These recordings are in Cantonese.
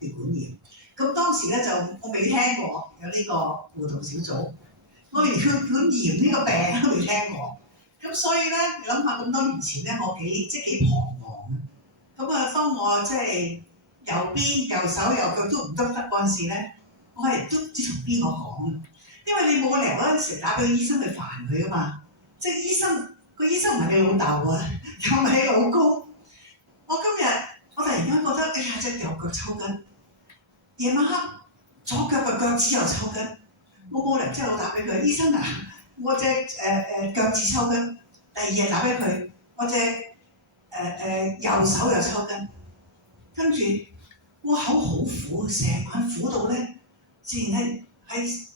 血管炎。咁當時咧就我未聽過有呢個互動小組，我連血管炎呢個病都未聽過。咁所以咧，你諗下咁多年前咧，我幾彷徨啊！咁啊，當我即係右邊、右手、右腳都唔得嗰陣時咧，我係都唔知同邊個講啊！因為你冇理由嗰陣時打俾個醫生去煩佢噶嘛，即係醫生唔係你老豆啊，又唔係你老公。我今日我突然間覺得，哎呀隻右腳抽筋，夜晚黑左腳嘅腳趾又抽筋，我冇理由即係我打俾佢，醫生啊，我隻腳趾抽筋。第二日打俾佢，我隻右手又抽筋，跟住我口好苦，成晚苦到咧，自然係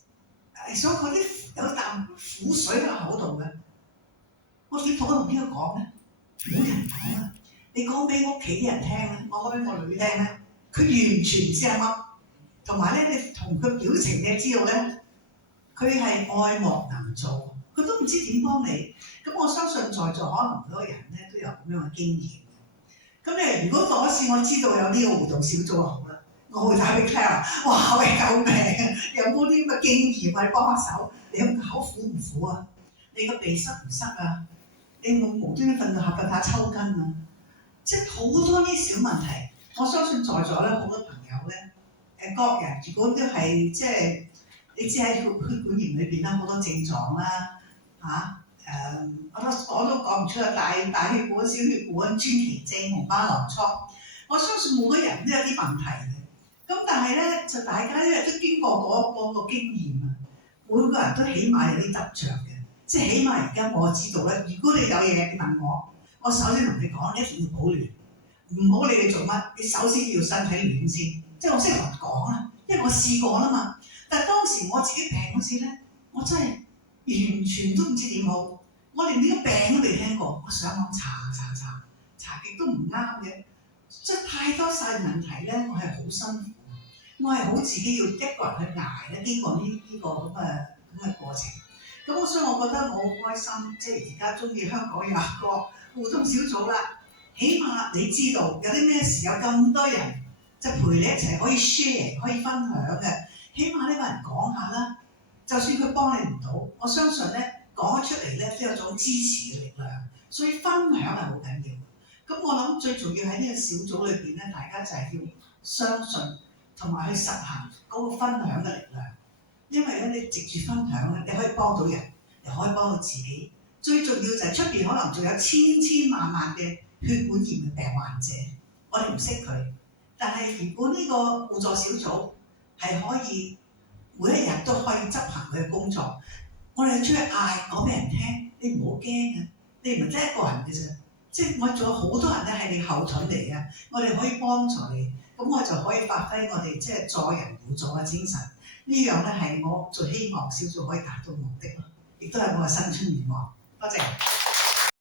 想嗰啲有啖苦水喺口度嘅。我點同邊個講咧？冇人講啊！你講俾屋企啲人聽咧，我講俾我女聽咧，佢完全唔知係乜。同埋咧，你同佢表情你知道咧，佢係愛莫能助，佢都唔知點幫你。咁我相信在座可能好多人咧都有咁樣嘅經驗。咁你如果嗰次我知道有呢個互動小組就好啦，我會打俾 Clara， 哇喂救命啊！有冇啲咁嘅經驗啊？你幫下手，你個口苦唔苦啊？你個鼻塞唔塞啊？你冇無端端瞓到瞓下抽筋啊？即係好多啲小問題。我相信在座咧好多朋友咧，各人如果都係即係你知喺血管炎裏邊啦，好多症狀啦我都講唔出啦，大血管、小血管、川崎症、紅斑狼瘡，我相信每個人都有啲問題嘅。咁但係咧，就大家因為都經過嗰個經驗啊，每個人都起碼有啲得着嘅，即係起碼而家我知道咧，如果你有嘢問我首先同你講，你一定要保暖，唔好理你做乜，你首先要身體暖先。即係我識同人講啦，因為我試過啦嘛。但係當時我自己病嗰時咧，我真係完全都唔知點好。我連呢個病都未聽過，我上網查極都唔啱嘅，即係太多細問題咧，我係好辛苦，我係好自己要一個人去捱咧，經過呢個咁嘅過程。咁所以我覺得我好開心，即係而家終於香港有個互動小組啦，起碼你知道有啲咩事有咁多人就陪你一齊可以 share 可以分享嘅，起碼呢個人講下啦，就算佢幫你唔到，我相信咧。講咗出嚟咧，都有種支持嘅力量，所以分享係好緊要。咁我諗最重要喺呢個小組裏邊咧，大家就係要相信同埋去實行嗰個分享嘅力量。因為咧，你藉住分享咧，你可以幫到人，又可以幫到自己。最重要就係出邊可能仲有千萬嘅血管炎嘅病患者，我哋唔識佢。但係如果呢個互助小組係可以每一日都可以執行佢嘅工作。我哋出去嗌講俾人聽，你唔好驚啊！你唔係得一個人嘅啫，即係我仲有好多人咧係你後盾嚟嘅，我哋可以幫助你，咁我就可以發揮我哋即係助人互助嘅精神。呢樣咧係我最希望小組可以達到目的咯，亦都係我嘅新春願望。多謝。